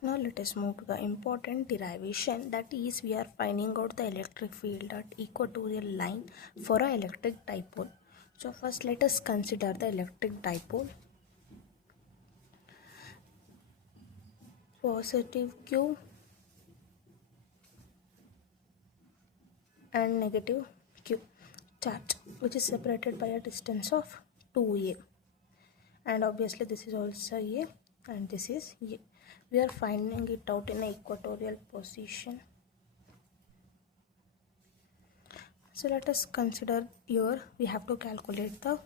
Now let us move to the important derivation, that is we are finding out the electric field at equatorial line for an electric dipole. So first let us consider the electric dipole. Positive Q and negative Q charge, which is separated by a distance of 2a, and obviously this is also a and this is a. We are finding it out in an equatorial position. So let us consider here we have to calculate the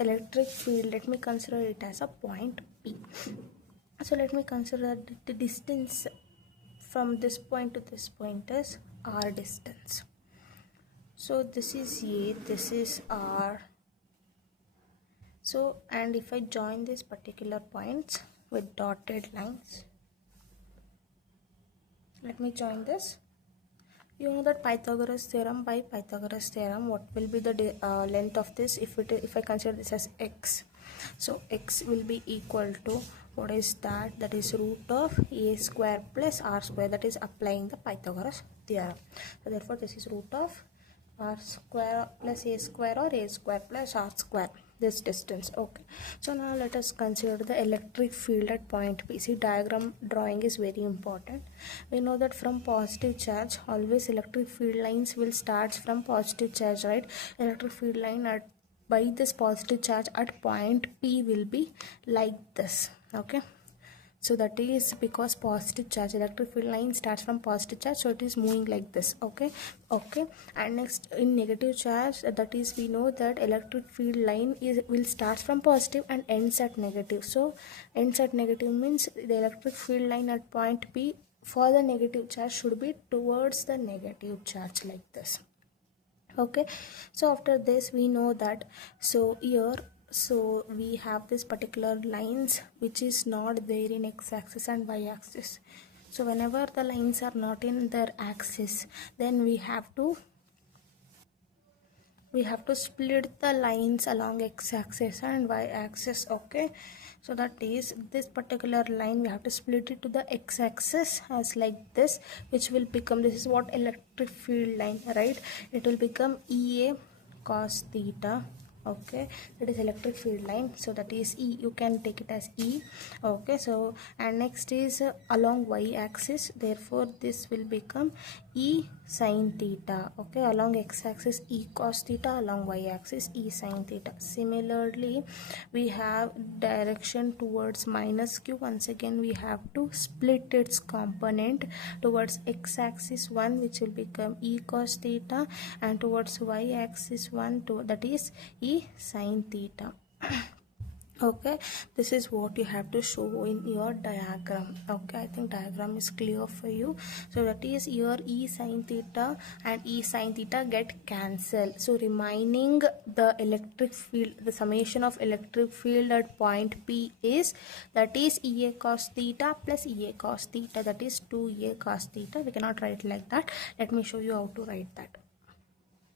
electric field. Let me consider it as a point P. So let me consider the distance from this point to this point is R distance. So this is A, this is R. So, and if I join these particular points with dotted lines, let me join this. You know that Pythagoras theorem, by Pythagoras theorem, what will be the length of this if I consider this as x? So x will be equal to, what is that? That is root of a square plus r square, that is applying the Pythagoras theorem. So therefore this is root of r square plus a square or a square plus r square, this distance. Okay, so now let us consider the electric field at point P. See, diagram drawing is very important. We know that from positive charge always electric field lines will start from positive charge, right? Electric field line at by this positive charge at point P will be like this. Okay, so that is because positive charge, electric field line starts from positive charge, so it is moving like this. Okay, and next in negative charge, that is we know that electric field line will start from positive and ends at negative. So ends at negative means the electric field line at point P for the negative charge should be towards the negative charge like this. Okay, so after this we know that, so here, so we have this particular lines which is not there in x-axis and y-axis. So whenever the lines are not in their axis, then we have to split the lines along x-axis and y-axis. Okay, so that is this particular line we have to split it to the x-axis as like this, which will become, this is what electric field line, right? It will become EA cos theta. Okay, that is electric field line, so that is E, you can take it as E. Okay, so and next is along y-axis, therefore this will become E sin theta. Okay, along x-axis E cos theta, along y-axis E sin theta. Similarly, we have direction towards minus q. Once again we have to split its component towards x-axis 1, which will become E cos theta, and towards y-axis 1, that is E sin theta. Okay, this is what you have to show in your diagram. Okay, I think diagram is clear for you. So that is your E sin theta and E sin theta get cancelled, so remaining the electric field, the summation of electric field at point P is, that is EA cos theta plus EA cos theta, that is 2EA cos theta. We cannot write like that. Let me show you how to write that.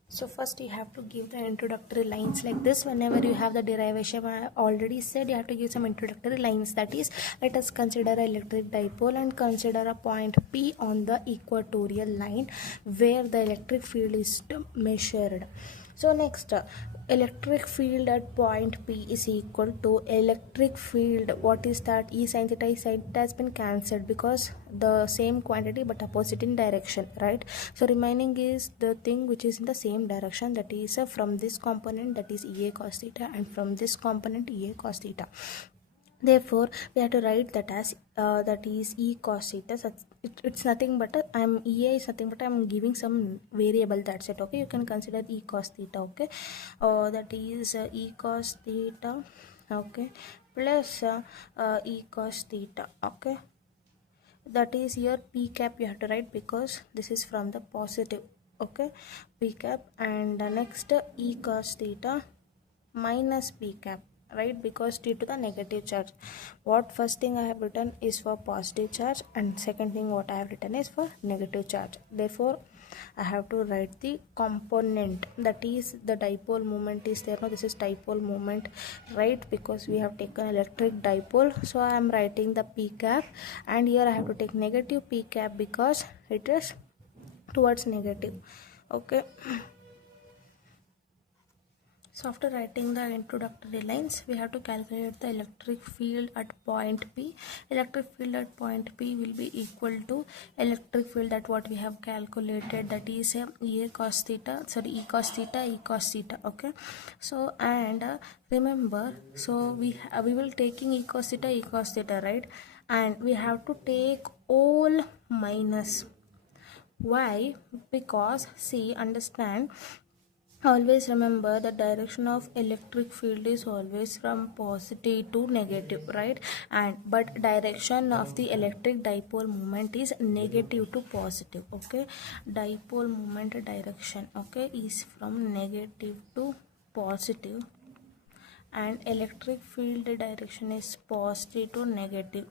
So first you have to give the introductory lines like this. Whenever you have the derivation, I already said you have to give some introductory lines, that is, let us consider an electric dipole and consider a point P on the equatorial line where the electric field is measured. So next, electric field at point P is equal to electric field, what is that? E sin theta, E sin theta has been cancelled because the same quantity but opposite in direction, right? So remaining is the thing which is in the same direction, that is from this component, that is EA cos theta, and from this component EA cos theta. Therefore we have to write that as that is E cos theta. So it's nothing but EA is nothing but I'm giving some variable, that's it. Okay, you can consider E cos theta. Okay, that is E cos theta. Okay, plus E cos theta. Okay, that is here P cap you have to write because this is from the positive. Okay, P cap, and next E cos theta minus P cap, right, because due to the negative charge. What first thing I have written is for positive charge, and second thing what I have written is for negative charge. Therefore I have to write the component, that is the dipole moment is there. Now this is dipole moment, right? Because we have taken electric dipole, so I am writing the p cap, and here I have to take negative p cap because it is towards negative. Okay. So after writing the introductory lines, we have to calculate the electric field at point P. Electric field at point P will be equal to electric field at what we have calculated, that is E cos theta, E cos theta. Okay. So and remember, so we will taking E cos theta, right? And we have to take all minus. Why? Because see, understand, always remember the direction of electric field is always from positive to negative, right? And but direction of the electric dipole moment is negative to positive. Okay, dipole moment direction, okay, is from negative to positive, and electric field direction is positive to negative.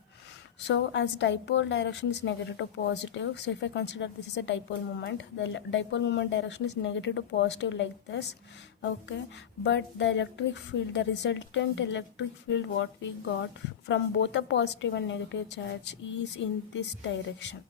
So as dipole direction is negative to positive, so if I consider this is a dipole moment, the dipole moment direction is negative to positive like this. Okay, but the electric field, the resultant electric field what we got from both the positive and negative charge is in this direction.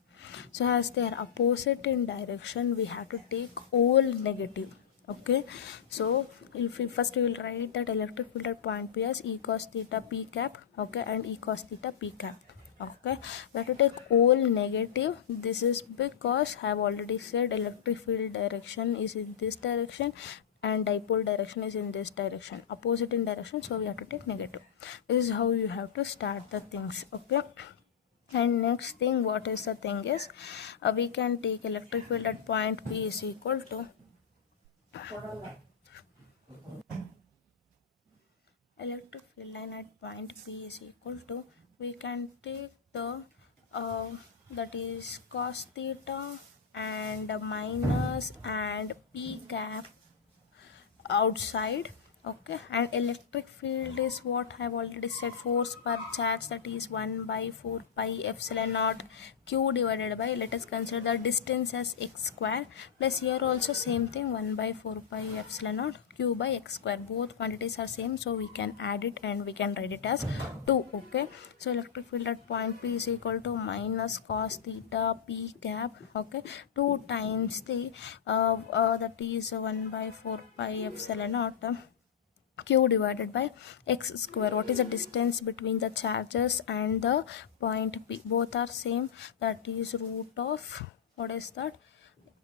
So as they are opposite in direction, we have to take all negative. Okay, so if we first we will write that electric field at point P as E cos theta p cap, okay, and E cos theta p cap. Okay, we have to take all negative. This is because I have already said electric field direction is in this direction and dipole direction is in this direction, opposite in direction, so we have to take negative. This is how you have to start the things. Okay, and next thing, what is the thing is, we can take electric field at point P is equal to electric field line at point P is equal to, we can take the that is cos theta and minus and p cap outside. Okay, and electric field is what I have already said, force per charge, that is 1 by 4 pi epsilon naught q divided by, let us consider the distance as x square, plus here also same thing, 1 by 4 pi epsilon naught q by x square. Both quantities are same, so we can add it and we can write it as 2. Okay, so electric field at point P is equal to minus cos theta p cap, okay, 2 times the that is 1 by 4 pi epsilon naught q divided by x square. What is the distance between the charges and the point P? Both are same, that is root of, what is that,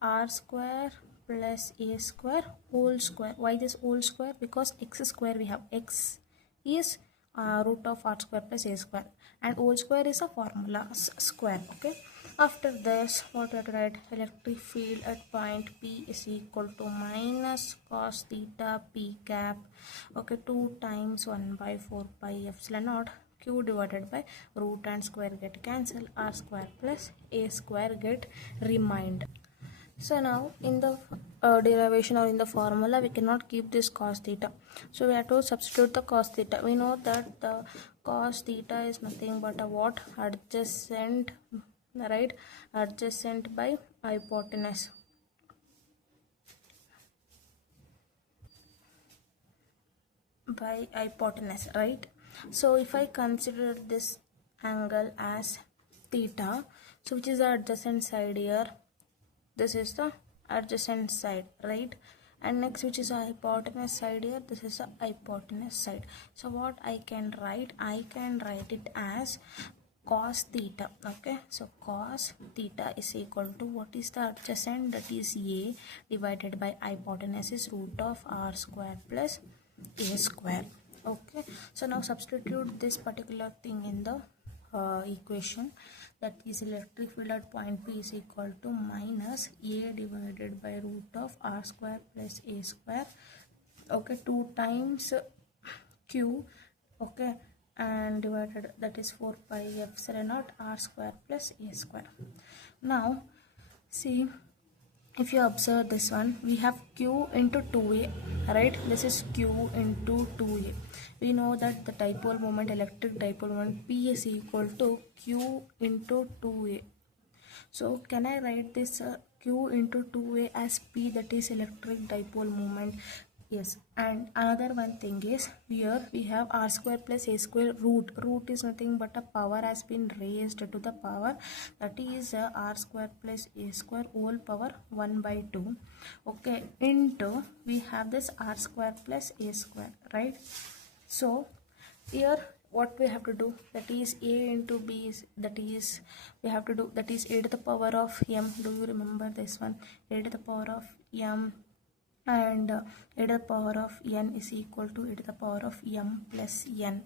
r square plus a square whole square. Why this whole square? Because x square, we have x is root of r square plus a square, and whole square is a formula square. Okay, after this, what we have to write, electric field at point P is equal to minus cos theta p cap, okay, 2 times 1 by 4 pi epsilon naught q divided by root and square get cancel, r square plus a square get remained. So now in the derivation or in the formula, we cannot keep this cos theta, so we have to substitute the cos theta. We know that the cos theta is nothing but a what, adjacent, right, adjacent by hypotenuse. By hypotenuse, right? So if I consider this angle as theta, so which is the adjacent side here, this is the adjacent side, right? And next, which is a hypotenuse side here, this is a hypotenuse side. So what I can write, I can write it as cos theta. Okay, so cos theta is equal to, what is the adjacent, that is a divided by hypotenuse is root of r square plus a square. Okay, so now substitute this particular thing in the equation, that is electric field at point P is equal to minus a divided by root of r square plus a square, okay, 2 times q, okay, and divided, that is 4 pi epsilon naught r square plus a square. Now see, if you observe this one, we have q into 2a, right? This is q into 2a. We know that the dipole moment, electric dipole moment, P is equal to q into 2a. So can I write this q into 2a as p, that is electric dipole moment. Yes, and another one thing is, here we have r square plus a square root. Root is nothing but a power has been raised to the power, that is r square plus a square whole power 1 by 2. Okay, into we have this r square plus a square, right? So here what we have to do, that is a into b is, that is we have to do, that is a to the power of m. Do you remember this one? A to the power of m, and a to the power of n is equal to a to the power of m plus n.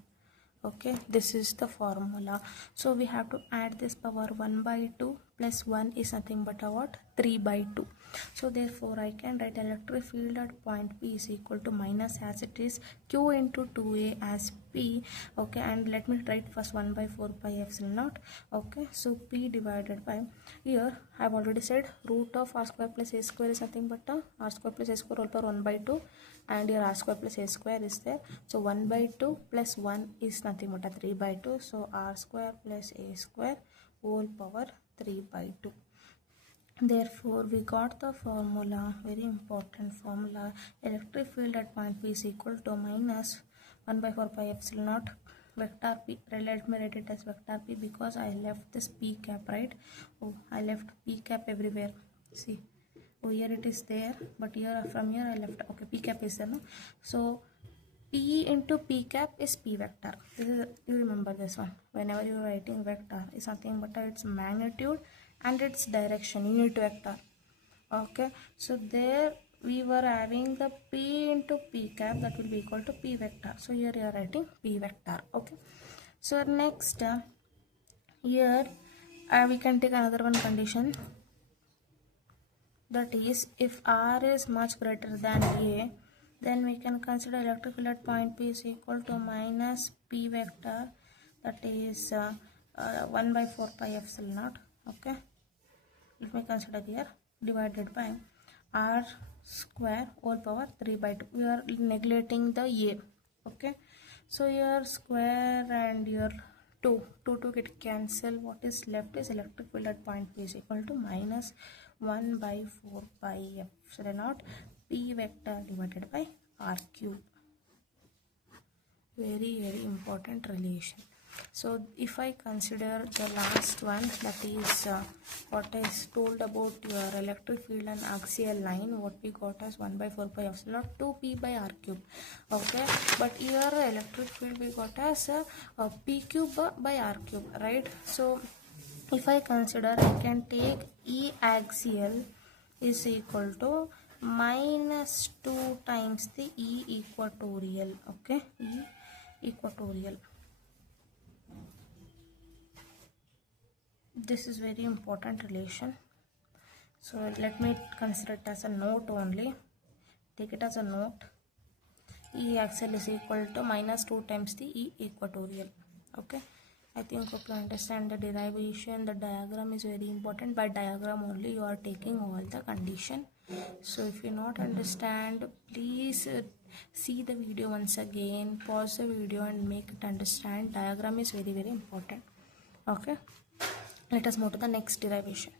Okay, this is the formula. So we have to add this power 1 by 2 plus 1 is nothing but a what? 3 by 2. So therefore I can write electric field at point P is equal to minus, as it is, q into 2a as P. Okay, and let me write first 1 by 4 pi epsilon naught. Okay, so P divided by, here I have already said root of r square plus a square is nothing but r square plus a square whole power 1 by 2, and here r square plus a square is there. So 1 by 2 plus 1 is nothing but a 3 by 2. So r square plus a square whole power 3 by 2. Therefore we got the formula, very important formula, electric field at point P is equal to minus 1 by 4 pi epsilon naught vector P. Let me write it as vector P because I left this P cap, right? Oh, I left P cap everywhere. See, oh, here it is there, but here from here I left. Okay, P cap is there, no? So P into P cap is P vector. This is, you remember this one. Whenever you are writing vector, is nothing but its magnitude and its direction, unit vector. Okay, so there we were having the P into P cap, that will be equal to P vector. So here you are writing P vector. Okay, so next here we can take another one condition, that is, if R is much greater than A, then we can consider electric field at point P is equal to minus P vector, that is 1 by 4 pi epsilon naught. Okay, let me consider here, divided by r square whole power 3 by 2. We are neglecting the a. Okay, so your square and your 2 get cancel. What is left is electric field at point P is equal to minus 1 by 4 pi epsilon naught P vector divided by r cube. Very important relation. So if I consider the last one, that is what is told about your electric field and axial line, what we got as 1 by 4 pi epsilon 2p by r cube. Okay, but here electric field we got as p cube by r cube, right? So if I consider, I can take E axial is equal to minus 2 times the E equatorial. Okay, E equatorial. This is very important relation. So let me consider it as a note only. Take it as a note. E axial is equal to minus 2 times the E equatorial. Okay, I think hope you understand the derivation. The diagram is very important. By diagram only you are taking all the condition. So if you not understand, please see the video once again, pause the video and make it understand. Diagram is very important. Okay, let us move to the next derivation.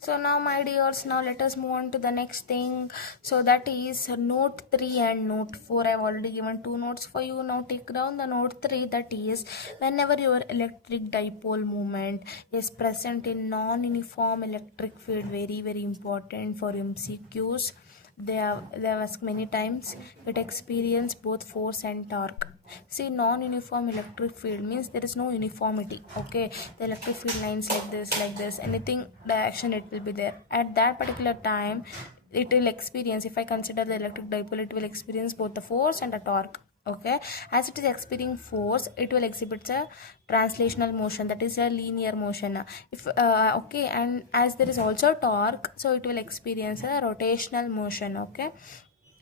So now my dears, now let us move on to the next thing. So that is note 3 and note 4. I have already given 2 notes for you. Now take down the note 3, that is, whenever your electric dipole moment is present in non-uniform electric field, very important for MCQs. They have asked many times, it experience both force and torque. See, non-uniform electric field means there is no uniformity. Okay, the electric field lines like this, anything direction it will be there. At that particular time, it will experience, if I consider the electric dipole, it will experience both the force and the torque. Okay, as it is experiencing force, it will exhibit a translational motion, that is a linear motion. If okay, and as there is also torque, so it will experience a rotational motion. Okay,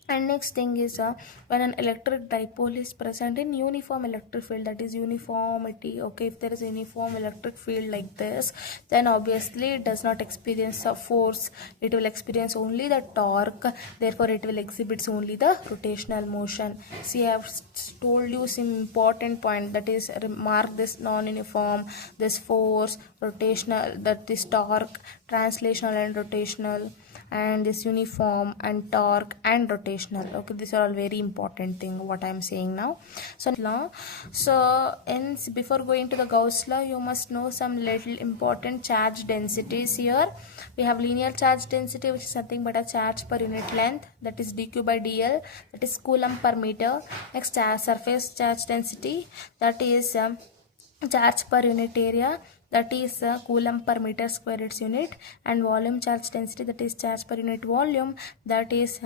And next thing is when an electric dipole is present in uniform electric field, that is uniformity. Okay, if there is a uniform electric field like this, then obviously it does not experience a force, it will experience only the torque, therefore it will exhibit only the rotational motion. See, I have told you some important point, that is mark this non-uniform, this force, rotational, that is torque, translational and rotational, and this uniform and torque and rotational. Okay, these are all very important thing what I am saying now. So law, so in before going to the Gauss law, you must know some little important charge densities. Here we have linear charge density, which is nothing but a charge per unit length, that is dq by dl, that is coulomb per meter. Next, surface charge density, that is charge per unit area, that is coulomb per meter square its unit, and volume charge density, that is charge per unit volume, that is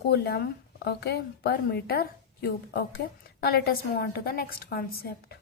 coulomb, okay, per meter cube. Okay, now let us move on to the next concept.